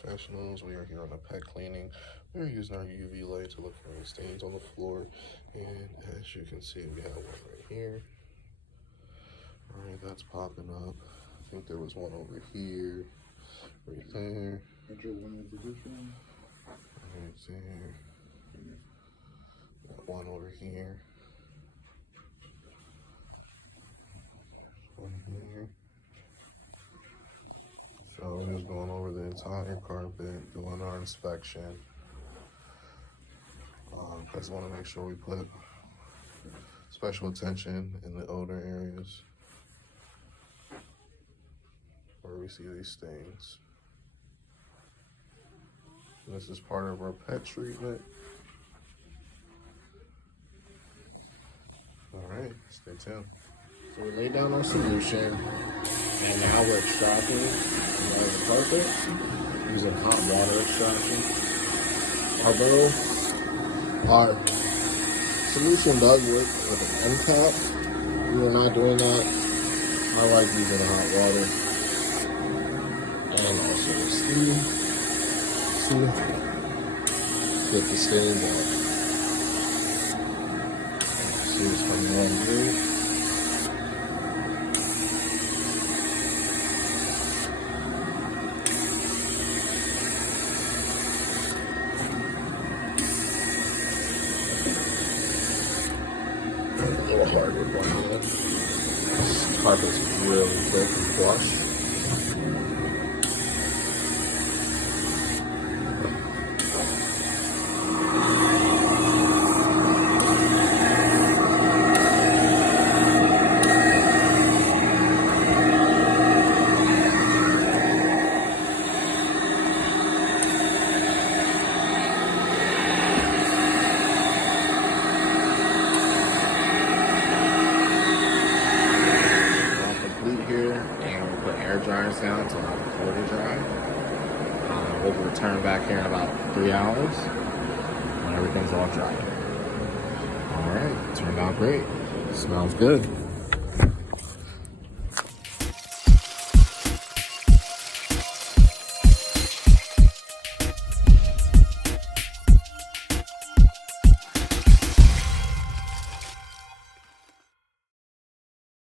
professionals. We are here on a pet cleaning. We are using our UV light to look for any stains on the floor. And as you can see, we have one right here. All right, that's popping up. I think there was one over here, right there. Right there. Got one over here. One here. So we're just going over the entire carpet, doing our inspection. Just want to make sure we put special attention in the odor areas where we see these stains. This is part of our pet treatment. All right, stay tuned. So we laid down our solution, and now we're extracting the carpet using hot water extraction. Although our solution does work with an end cap, we are not doing that. I like using hot water and also steam to get the stains out. See what's coming on through. A little hard with one hand. This carpet's really thick and flush. Dryers down to about fully dry. We'll return back here in about 3 hours when everything's all dry. All right, turned out great. Smells good.